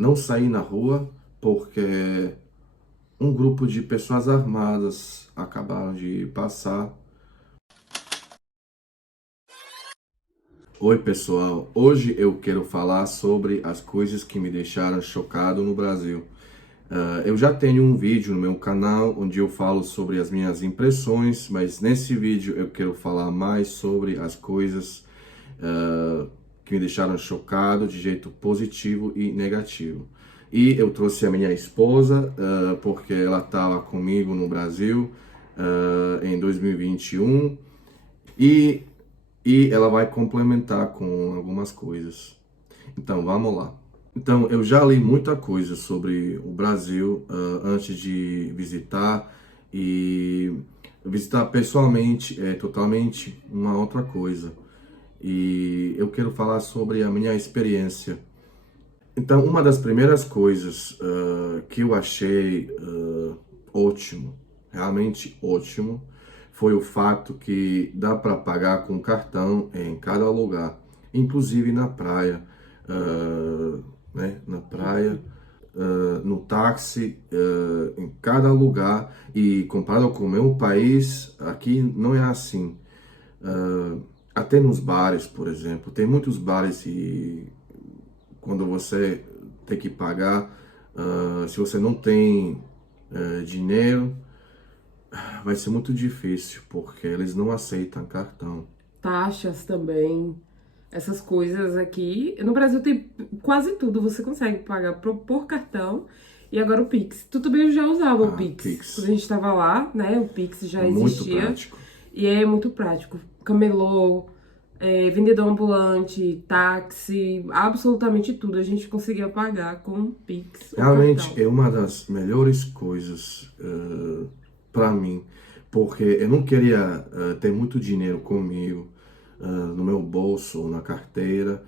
não sair na rua porque um grupo de pessoas armadas acabaram de passar. Oi pessoal, hoje eu quero falar sobre as coisas que me deixaram chocado no Brasil. Eu já tenho um vídeo no meu canal onde eu falo sobre as minhas impressões, mas nesse vídeo eu quero falar mais sobre as coisas que me deixaram chocado de jeito positivo e negativo. E eu trouxe a minha esposa porque ela estava comigo no Brasil em 2021 e ela vai complementar com algumas coisas. Então, vamos lá. Então, eu já li muita coisa sobre o Brasil antes de visitar, e visitar pessoalmente é totalmente uma outra coisa. E eu quero falar sobre a minha experiência. Então, uma das primeiras coisas que eu achei ótimo, realmente ótimo, foi o fato que dá para pagar com cartão em cada lugar, inclusive na praia, né? Na praia, no táxi, em cada lugar. E comparado com o meu país, aqui não é assim. Até nos bares, por exemplo, tem muitos bares e quando você tem que pagar, se você não tem dinheiro, vai ser muito difícil, porque eles não aceitam cartão. Taxas também, essas coisas aqui. No Brasil tem quase tudo, você consegue pagar por cartão. E agora o Pix. Tu também já usava o Ah, Pix. Quando a Pix, gente tava lá, né? O Pix já muito existia. prático. E é muito prático. Camelô, vendedor ambulante, táxi, absolutamente tudo a gente conseguia pagar com Pix ou Realmente cartão. é uma das melhores coisas para mim, porque eu não queria ter muito dinheiro comigo, no meu bolso ou na carteira.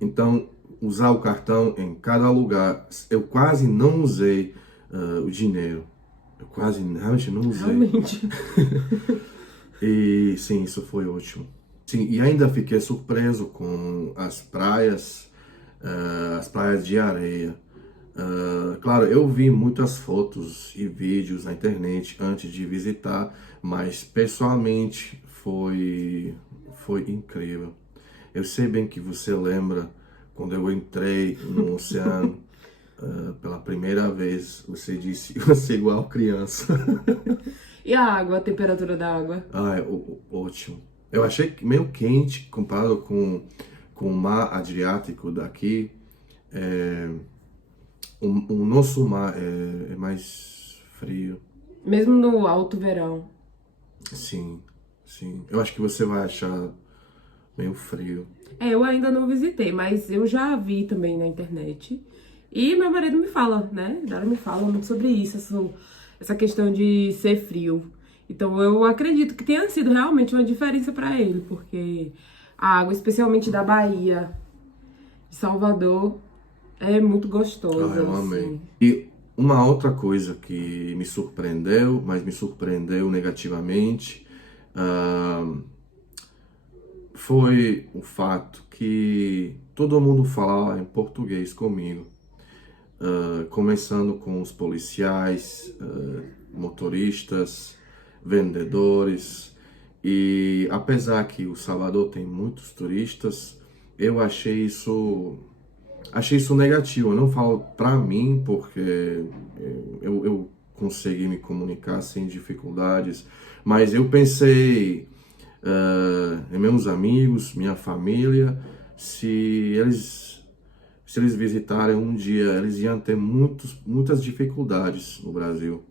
Então, usar o cartão em cada lugar, eu quase não usei o dinheiro. Eu quase, realmente não usei. Realmente. E sim, isso foi ótimo. Sim, e ainda fiquei surpreso com as praias de areia. Claro, eu vi muitas fotos e vídeos na internet antes de visitar, mas pessoalmente foi incrível. Eu sei bem que você lembra quando eu entrei no oceano pela primeira vez, você disse que você é igual criança. E a água, a temperatura da água? Ah, é ótimo. Eu achei meio quente comparado com o mar Adriático daqui. É, o nosso mar é mais frio. Mesmo no alto verão. Sim, sim. Eu acho que você vai achar meio frio. Eu ainda não visitei, mas eu já vi também na internet. E meu marido me fala, né? Dara me fala muito sobre isso, essa questão de ser frio. Então eu acredito que tenha sido realmente uma diferença para ele, porque a água, especialmente da Bahia, de Salvador, é muito Ah, gostosa, eu amei. assim. E uma outra coisa que me surpreendeu, mas me surpreendeu negativamente, ah, foi o fato que todo mundo falava em português comigo. Começando com os policiais, motoristas, vendedores. E apesar que o Salvador tem muitos turistas, eu achei isso negativo. Eu não falo pra mim, porque eu consegui me comunicar sem dificuldades, mas eu pensei em meus amigos, minha família, se eles visitarem um dia, eles iam ter muitas dificuldades no Brasil.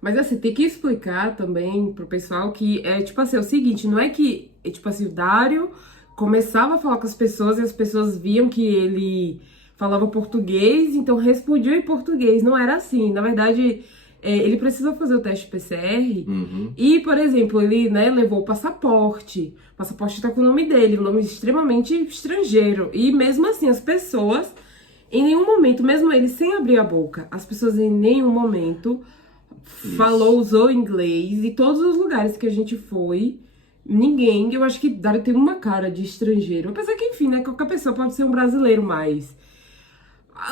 Mas assim, tem que explicar também pro pessoal que é tipo assim, é o seguinte, não é que, tipo assim, o Dário começava a falar com as pessoas e as pessoas viam que ele falava português, então respondia em português. Não era assim. Na verdade, ele precisou fazer o teste PCR Uhum. e, por exemplo, ele, né, levou o passaporte. O passaporte tá com o nome dele, um nome extremamente estrangeiro. E mesmo assim, as pessoas, em nenhum momento, mesmo ele sem abrir a boca, as pessoas em nenhum momento Isso. usou inglês e todos os lugares que a gente foi, ninguém, eu acho que Dário tem uma cara de estrangeiro. Apesar que, enfim, né, qualquer pessoa pode ser um brasileiro, mas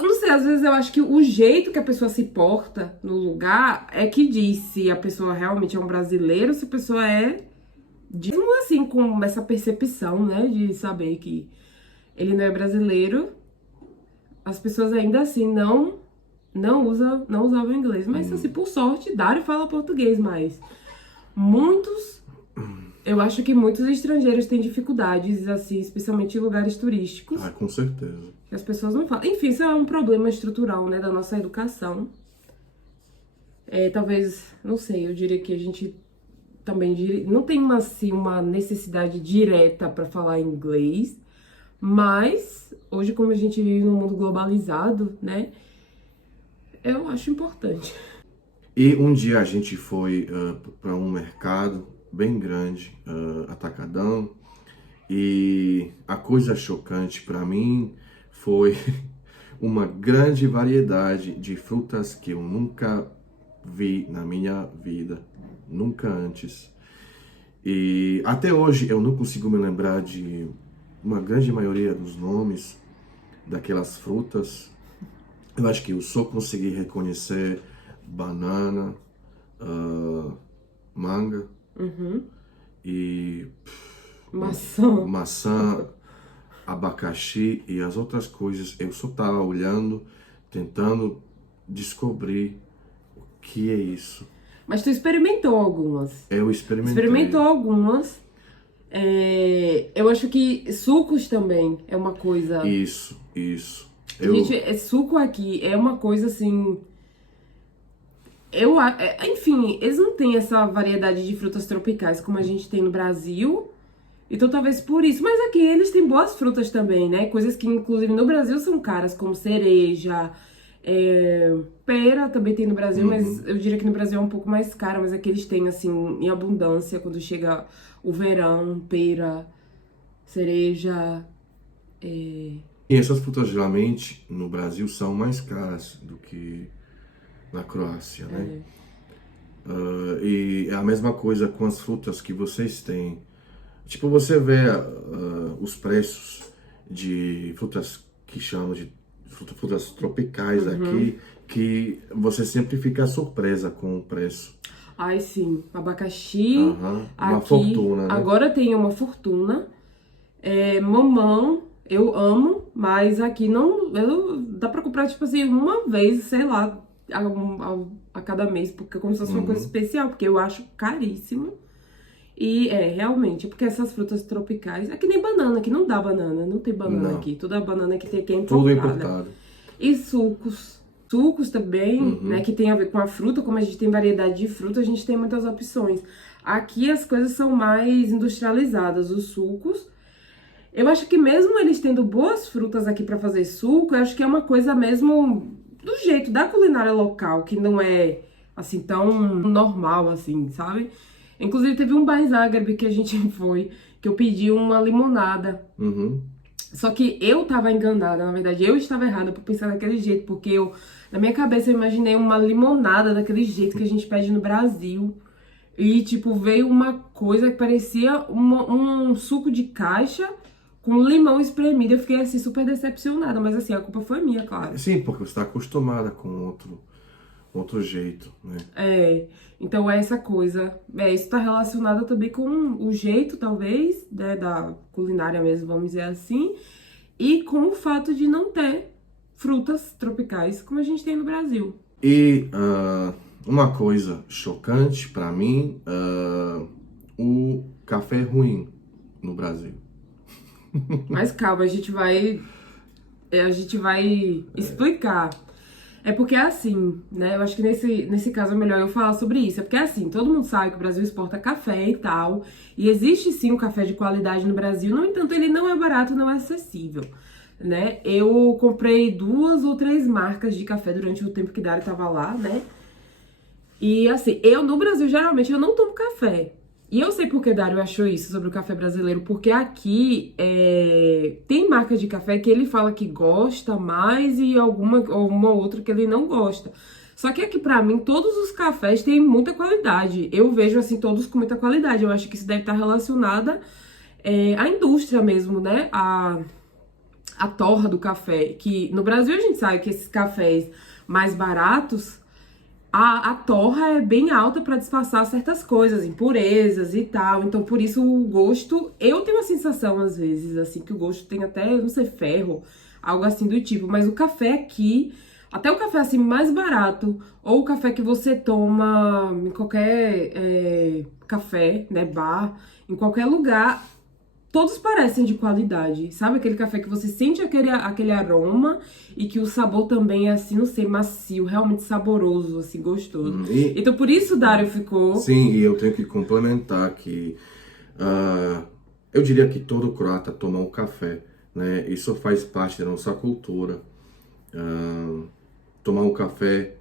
Não sei, às vezes eu acho que o jeito que a pessoa se porta no lugar é que diz se a pessoa realmente é um brasileiro, se a pessoa é, mesmo assim, com essa percepção, né, de saber que ele não é brasileiro, as pessoas ainda assim não usavam inglês. Mas assim, por sorte, Dário fala português, mas eu acho que muitos estrangeiros têm dificuldades, assim, especialmente em lugares turísticos. Ah, com certeza. Que as pessoas não falam. Enfim, isso é um problema estrutural, né, da nossa educação. Talvez, não sei, eu diria que a gente também não tem assim, uma necessidade direta para falar inglês, mas hoje, como a gente vive num mundo globalizado, né, eu acho importante. E um dia a gente foi para um mercado bem grande, atacadão, e a coisa chocante para mim foi uma grande variedade de frutas que eu nunca vi na minha vida, nunca antes. E até hoje eu não consigo me lembrar de uma grande maioria dos nomes daquelas frutas. Eu acho que eu só consegui reconhecer banana, manga e maçã, abacaxi e as outras coisas. Eu só estava olhando, tentando descobrir o que é isso. Mas tu experimentou algumas. Eu experimentei. Experimentou algumas. Eu acho que sucos também é uma coisa. Isso. Gente, suco aqui é uma coisa assim. Enfim, eles não têm essa variedade de frutas tropicais como a gente tem no Brasil. Então talvez por isso. Mas aqui eles têm boas frutas também, né? Coisas que inclusive no Brasil são caras, como cereja, pera também tem no Brasil, mas eu diria que no Brasil é um pouco mais caro. Mas aqui eles têm assim em abundância quando chega o verão, pera, cereja. E essas frutas geralmente no Brasil são mais caras do que na Croácia, né? E é a mesma coisa com as frutas que vocês têm. Tipo, você vê os preços de frutas que chamam de frutas tropicais aqui, que você sempre fica surpresa com o preço. Ai, sim. Abacaxi. Uma aqui, fortuna, né? Agora tem uma fortuna. Mamão, eu amo, mas aqui não. Dá pra comprar, tipo assim, uma vez, sei lá, a cada mês, porque é como se fosse uma coisa especial, porque eu acho caríssimo. E realmente, porque essas frutas tropicais. É que nem banana, que não dá banana, não tem banana aqui. Toda banana que tem aqui é importada. Tudo importado. E sucos. Sucos também, né, que tem a ver com a fruta, como a gente tem variedade de fruta, a gente tem muitas opções. Aqui as coisas são mais industrializadas, os sucos. Eu acho que mesmo eles tendo boas frutas aqui pra fazer suco, eu acho que é uma coisa mesmo do jeito da culinária local, que não é assim tão normal assim, sabe? Inclusive teve um bar em Zagreb que a gente foi, que eu pedi uma limonada. Só que eu tava enganada, na verdade, eu estava errada por pensar daquele jeito, porque na minha cabeça eu imaginei uma limonada daquele jeito que a gente pede no Brasil. E, tipo, veio uma coisa que parecia um suco de caixa com limão espremido. Eu fiquei, assim, super decepcionada, mas, assim, a culpa foi minha, claro. Sim, porque você está acostumada com outro jeito, né? Então é essa coisa. Isso tá relacionado também com o jeito, talvez, né, da culinária mesmo, vamos dizer assim, e com o fato de não ter frutas tropicais como a gente tem no Brasil. E uma coisa chocante para mim, o café ruim no Brasil. Mas calma, a gente vai explicar. É porque é assim, né? Eu acho que nesse caso é melhor eu falar sobre isso. É porque é assim, todo mundo sabe que o Brasil exporta café e tal. E existe sim um café de qualidade no Brasil. No entanto, ele não é barato, não é acessível, né? Eu comprei 2 ou 3 marcas de café durante o tempo que Dari tava lá, né? E assim, no Brasil, geralmente, eu não tomo café. E eu sei por que Dário achou isso sobre o café brasileiro, porque aqui tem marca de café que ele fala que gosta mais e uma outra que ele não gosta. Só que aqui pra mim todos os cafés têm muita qualidade. Eu vejo assim todos com muita qualidade. Eu acho que isso deve estar relacionado à indústria mesmo, né? a torra do café, que no Brasil a gente sabe que esses cafés mais baratos, a torra é bem alta para disfarçar certas coisas, impurezas e tal. Então, por isso o gosto, eu tenho a sensação às vezes, assim, que o gosto tem até, não sei, ferro, algo assim do tipo. Mas o café aqui, até o café assim mais barato, ou o café que você toma em qualquer café, né, bar, em qualquer lugar, todos parecem de qualidade, sabe? Aquele café que você sente aquele aroma e que o sabor também é assim, não sei, macio, realmente saboroso, assim, gostoso. Então, por isso o Dário ficou... Sim, e eu tenho que complementar que eu diria que todo croata toma um café, né? Isso faz parte da nossa cultura. Tomar um café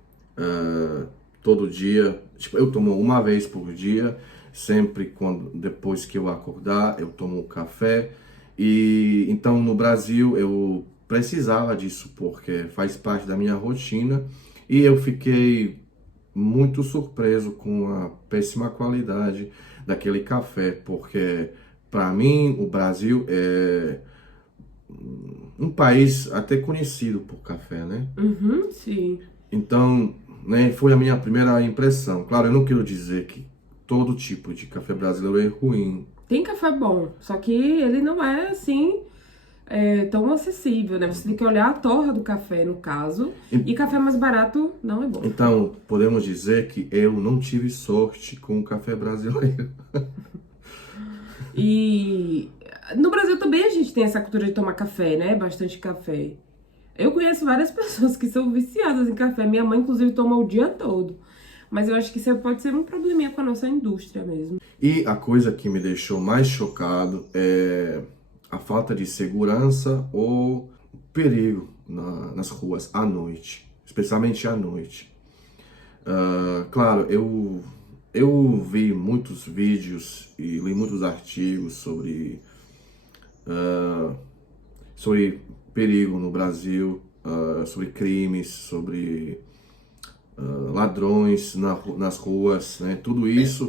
todo dia, tipo, eu tomo uma vez por dia, sempre depois que eu acordar, eu tomo um café. E então no Brasil eu precisava disso porque faz parte da minha rotina e eu fiquei muito surpreso com a péssima qualidade daquele café, porque para mim o Brasil é um país até conhecido por café, né? Uhum, sim. Então, né, foi a minha primeira impressão. Claro, eu não quero dizer que todo tipo de café brasileiro é ruim. Tem café bom, só que ele não é assim tão acessível, né? Você tem que olhar a torra do café, no caso, e café mais barato não é bom. Então, podemos dizer que eu não tive sorte com o café brasileiro. E no Brasil também a gente tem essa cultura de tomar café, né? Bastante café. Eu conheço várias pessoas que são viciadas em café. Minha mãe, inclusive, toma o dia todo. Mas eu acho que isso pode ser um probleminha com a nossa indústria mesmo. E a coisa que me deixou mais chocado é a falta de segurança ou perigo nas ruas à noite, especialmente à noite. Claro, eu vi muitos vídeos e li muitos artigos sobre perigo no Brasil, sobre crimes, sobre ladrões nas ruas, né? Tudo isso.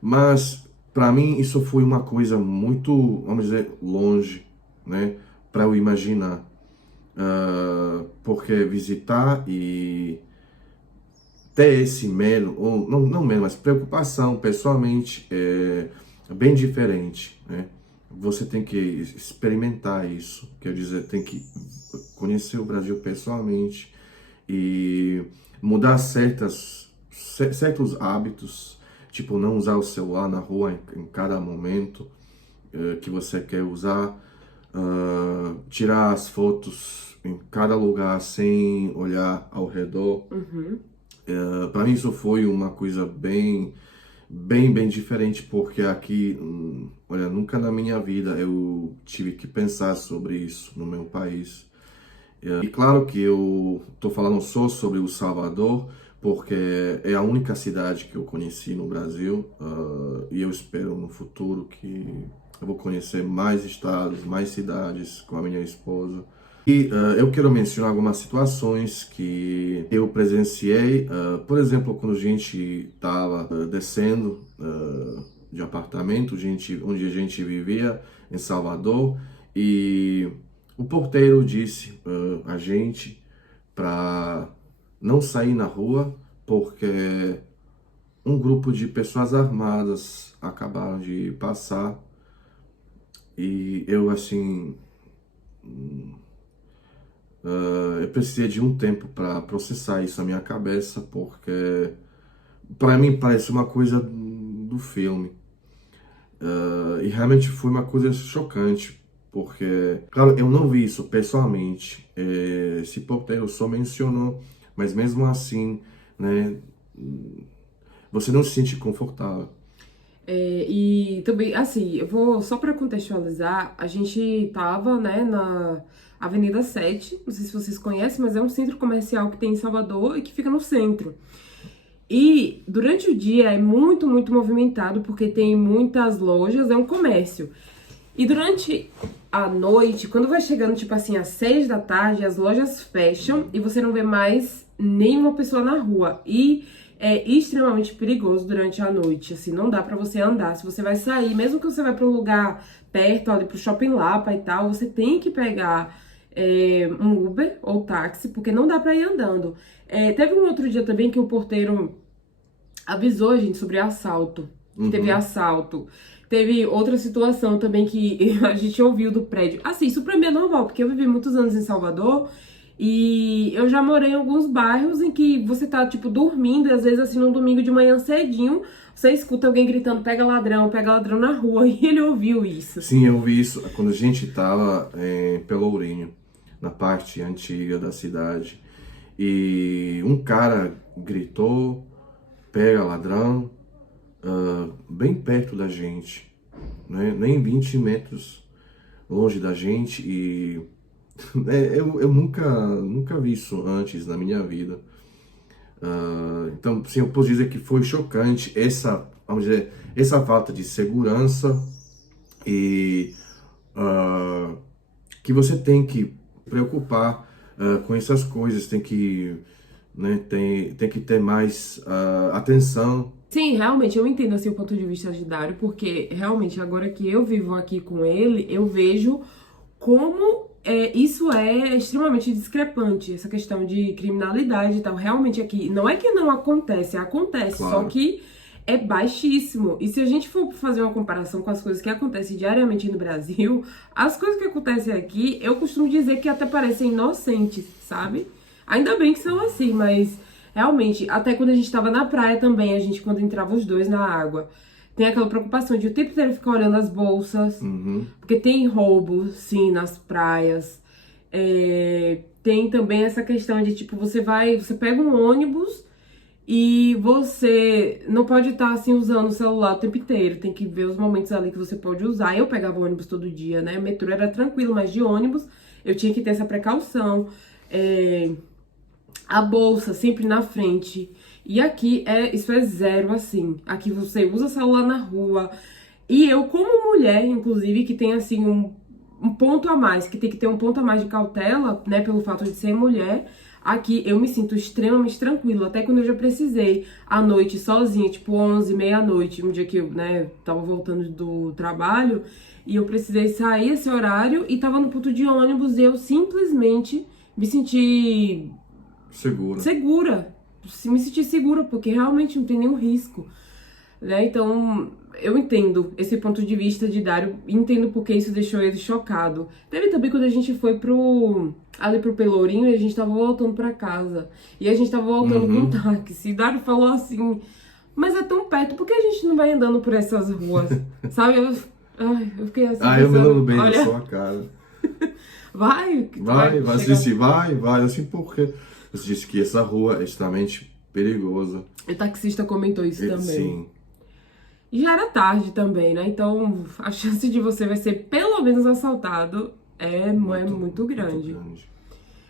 Mas para mim isso foi uma coisa muito, vamos dizer, longe, né? Para eu imaginar, porque visitar e ter esse medo, ou não medo, mas preocupação pessoalmente é bem diferente, né? Você tem que experimentar isso, quer dizer, tem que conhecer o Brasil pessoalmente e mudar certos hábitos, tipo não usar o celular na rua em cada momento que você quer usar, tirar as fotos em cada lugar sem olhar ao redor. Uhum. Para mim isso foi uma coisa bem diferente, porque aqui, olha, nunca na minha vida eu tive que pensar sobre isso no meu país. E claro que eu tô falando só sobre o Salvador, porque é a única cidade que eu conheci no Brasil, e eu espero no futuro que eu vou conhecer mais estados, mais cidades com a minha esposa. E eu quero mencionar algumas situações que eu presenciei, por exemplo, quando a gente estava descendo de apartamento, onde a gente vivia em Salvador, e o porteiro disse a gente para não sair na rua porque um grupo de pessoas armadas acabaram de passar e eu assim eu precisei de um tempo para processar isso na minha cabeça, porque para mim parece uma coisa do filme. E realmente foi uma coisa chocante, porque, claro, eu não vi isso pessoalmente. Esse porteiro só mencionou, mas mesmo assim, né, você não se sente confortável. E também, assim, eu vou só para contextualizar, a gente tava, né, na Avenida 7, não sei se vocês conhecem, mas é um centro comercial que tem em Salvador e que fica no centro. E durante o dia é muito, muito movimentado, porque tem muitas lojas, é um comércio. E durante a noite, quando vai chegando, tipo assim, às 6 da tarde, as lojas fecham e você não vê mais nenhuma pessoa na rua. E é extremamente perigoso durante a noite, assim, não dá pra você andar. Se você vai sair, mesmo que você vai pra um lugar perto, ali pro Shopping Lapa e tal, você tem que pegar um Uber ou táxi, porque não dá pra ir andando. Teve um outro dia também que o porteiro avisou a gente sobre assalto. Que teve assalto. Teve outra situação também que a gente ouviu do prédio. Assim, isso pra mim é normal, porque eu vivi muitos anos em Salvador e eu já morei em alguns bairros em que você tá, tipo, dormindo, e às vezes, assim, num domingo de manhã cedinho, você escuta alguém gritando, pega ladrão na rua, e ele ouviu isso. Sim, eu vi isso quando a gente estava em Pelourinho, na parte antiga da cidade. E um cara gritou, pega ladrão, bem perto da gente, né? Nem 20 metros longe da gente. E eu nunca vi isso antes na minha vida. Então, sim, eu posso dizer que foi chocante vamos dizer, essa falta de segurança e que você tem que preocupar com essas coisas, tem que, né, tem que ter mais atenção. Sim, realmente, eu entendo assim o ponto de vista de Dário, porque realmente agora que eu vivo aqui com ele, eu vejo como isso é extremamente discrepante, essa questão de criminalidade e tal. Realmente aqui, não é que não acontece, acontece, Claro. só que é baixíssimo. E se a gente for fazer uma comparação com as coisas que acontecem diariamente no Brasil, as coisas que acontecem aqui, eu costumo dizer que até parecem inocentes, sabe? Ainda bem que são assim, mas realmente, até quando a gente tava na praia também, a gente, quando entrava os dois na água, tem aquela preocupação de o tempo inteiro ficar olhando as bolsas, porque tem roubo, sim, nas praias. Tem também essa questão de, tipo, você pega um ônibus e você não pode estar, assim, usando o celular o tempo inteiro. Tem que ver os momentos ali que você pode usar. Eu pegava ônibus todo dia, né? O metrô era tranquilo, mas de ônibus eu tinha que ter essa precaução. A bolsa sempre na frente. E aqui isso é zero, assim. Aqui você usa celular na rua. E eu, como mulher, inclusive, que tem, assim, um ponto a mais, que tem que ter um ponto a mais de cautela, né, pelo fato de ser mulher, aqui eu me sinto extremamente tranquila. Até quando eu já precisei, à noite, sozinha, tipo 11, meia-noite, um dia que eu, né, tava voltando do trabalho, e eu precisei sair esse horário e tava no ponto de ônibus e eu simplesmente me senti segura. Me sentir segura, porque realmente não tem nenhum risco, né? Então, eu entendo esse ponto de vista de Dário, entendo porque isso deixou ele chocado. Teve também quando a gente foi ali pro Pelourinho e a gente tava voltando pra casa. E a gente tava voltando com táxi. E Dário falou assim, mas é tão perto, por que a gente não vai andando por essas ruas? Sabe? Eu fiquei assim, Eu me lembro pensando, bem da olha, sua cara. vai. Vai, você disse, vai, assim, porque você disse que essa rua é extremamente perigosa. O taxista comentou isso também. Sim. E já era tarde também, né? Então a chance de você vai ser pelo menos assaltado é muito grande.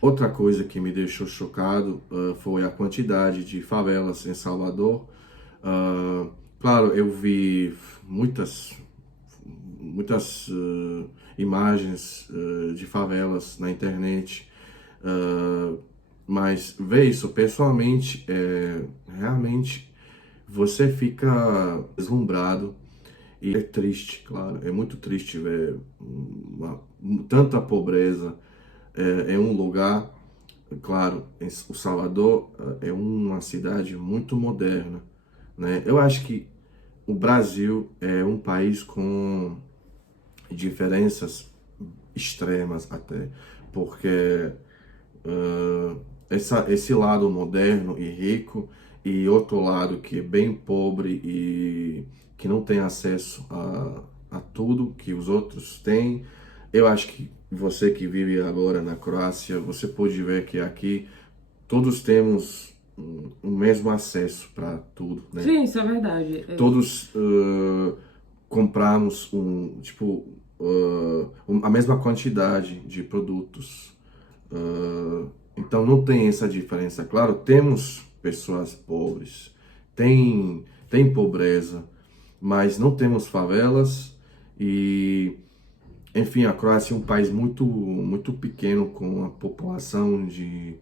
Outra coisa que me deixou chocado foi a quantidade de favelas em Salvador. Claro, eu vi muitas imagens de favelas na internet, mas ver isso pessoalmente, realmente você fica deslumbrado e é triste, claro, é muito triste ver tanta pobreza em um lugar. Claro, o Salvador é uma cidade muito moderna, né? Eu acho que o Brasil é um país com diferenças extremas até, porque esse lado moderno e rico e outro lado que é bem pobre e que não tem acesso a tudo que os outros têm. Eu acho que você que vive agora na Croácia, você pode ver que aqui todos temos o mesmo acesso para tudo, né? Sim, isso é verdade. Todos compramos a mesma quantidade de produtos. Então não tem essa diferença. Claro, temos pessoas pobres, tem pobreza, mas não temos favelas e, enfim, a Croácia é um país muito pequeno, com uma população de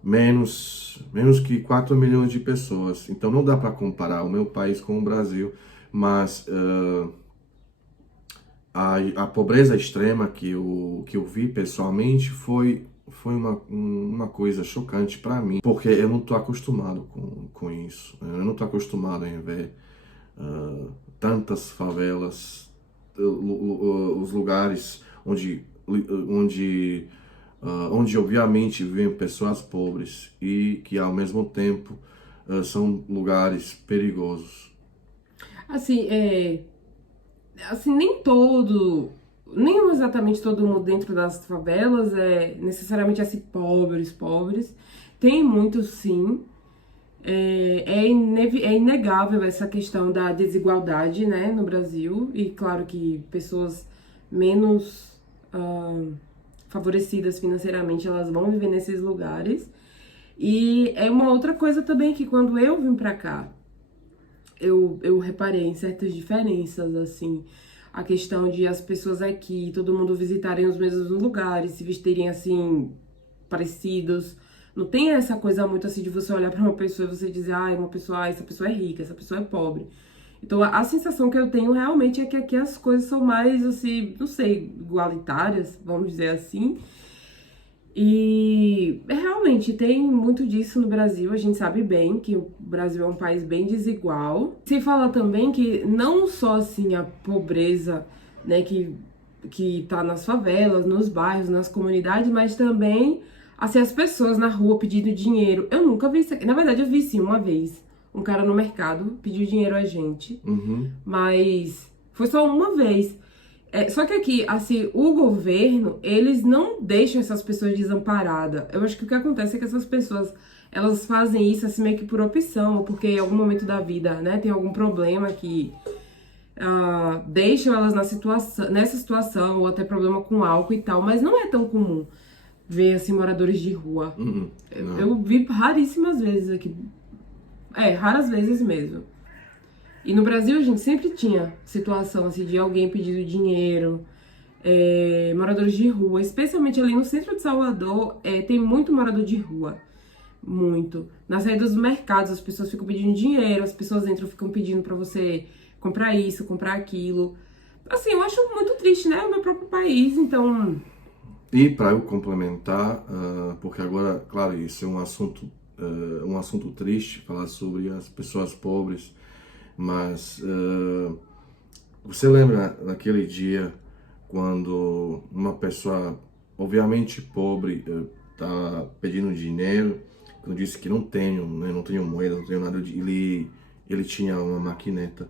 menos que 4 milhões de pessoas. Então não dá para comparar o meu país com o Brasil, mas A pobreza extrema que eu vi pessoalmente foi uma coisa chocante para mim, porque eu não estou acostumado com isso. Eu não estou acostumado em ver tantas favelas, os lugares onde obviamente vivem pessoas pobres e que ao mesmo tempo são lugares perigosos. Assim, assim, nem exatamente todo mundo dentro das favelas é necessariamente assim, pobres. Tem muitos sim. É inegável essa questão da desigualdade, né, no Brasil. E claro que pessoas menos favorecidas financeiramente, elas vão viver nesses lugares. E é uma outra coisa também que quando eu vim pra cá, eu reparei em certas diferenças, assim. A questão de as pessoas aqui, todo mundo visitarem os mesmos lugares, se vestirem assim, parecidos. Não tem essa coisa muito assim de você olhar pra uma pessoa e você dizer, uma pessoa, essa pessoa é rica, essa pessoa é pobre. Então a sensação que eu tenho realmente é que aqui as coisas são mais, assim, não sei, igualitárias, vamos dizer assim. E realmente tem muito disso no Brasil, a gente sabe bem que o Brasil é um país bem desigual. Se fala também que não só assim a pobreza, né, que tá nas favelas, nos bairros, nas comunidades, mas também assim as pessoas na rua pedindo dinheiro. Eu nunca vi isso aqui. Na verdade, eu vi sim uma vez. Um cara no mercado pediu dinheiro a gente, mas foi só uma vez. Só que aqui, assim, o governo, eles não deixam essas pessoas desamparadas. Eu acho que o que acontece é que essas pessoas, elas fazem isso assim meio que por opção, ou porque em algum momento da vida, né, tem algum problema que deixam elas nessa situação, ou até problema com álcool e tal, mas não é tão comum ver, assim, moradores de rua. Eu vi raríssimas vezes aqui. Raras vezes mesmo. E no Brasil a gente sempre tinha situação assim, de alguém pedindo dinheiro, moradores de rua, especialmente ali no centro de Salvador, tem muito morador de rua, muito. Nas saídas dos mercados as pessoas ficam pedindo dinheiro, as pessoas entram e ficam pedindo pra você comprar isso, comprar aquilo. Assim, eu acho muito triste, né? É o meu próprio país, então... E para eu complementar, porque agora, claro, isso é um assunto triste, falar sobre as pessoas pobres, mas você lembra daquele dia quando uma pessoa, obviamente pobre, tá pedindo dinheiro, quando disse que não tenho, né, não tenho moeda, não tenho nada, ele tinha uma maquineta.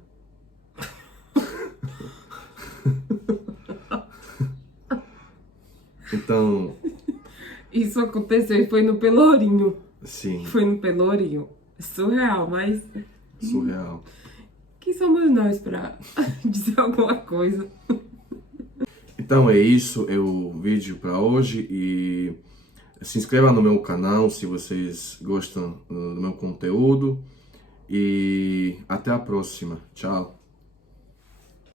Então... Isso aconteceu e foi no Pelourinho. Sim. Foi no Pelourinho. Surreal, mas... Surreal. Quem somos nós pra dizer alguma coisa? Então é isso, é o vídeo para hoje e se inscreva no meu canal se vocês gostam do meu conteúdo e até a próxima. Tchau.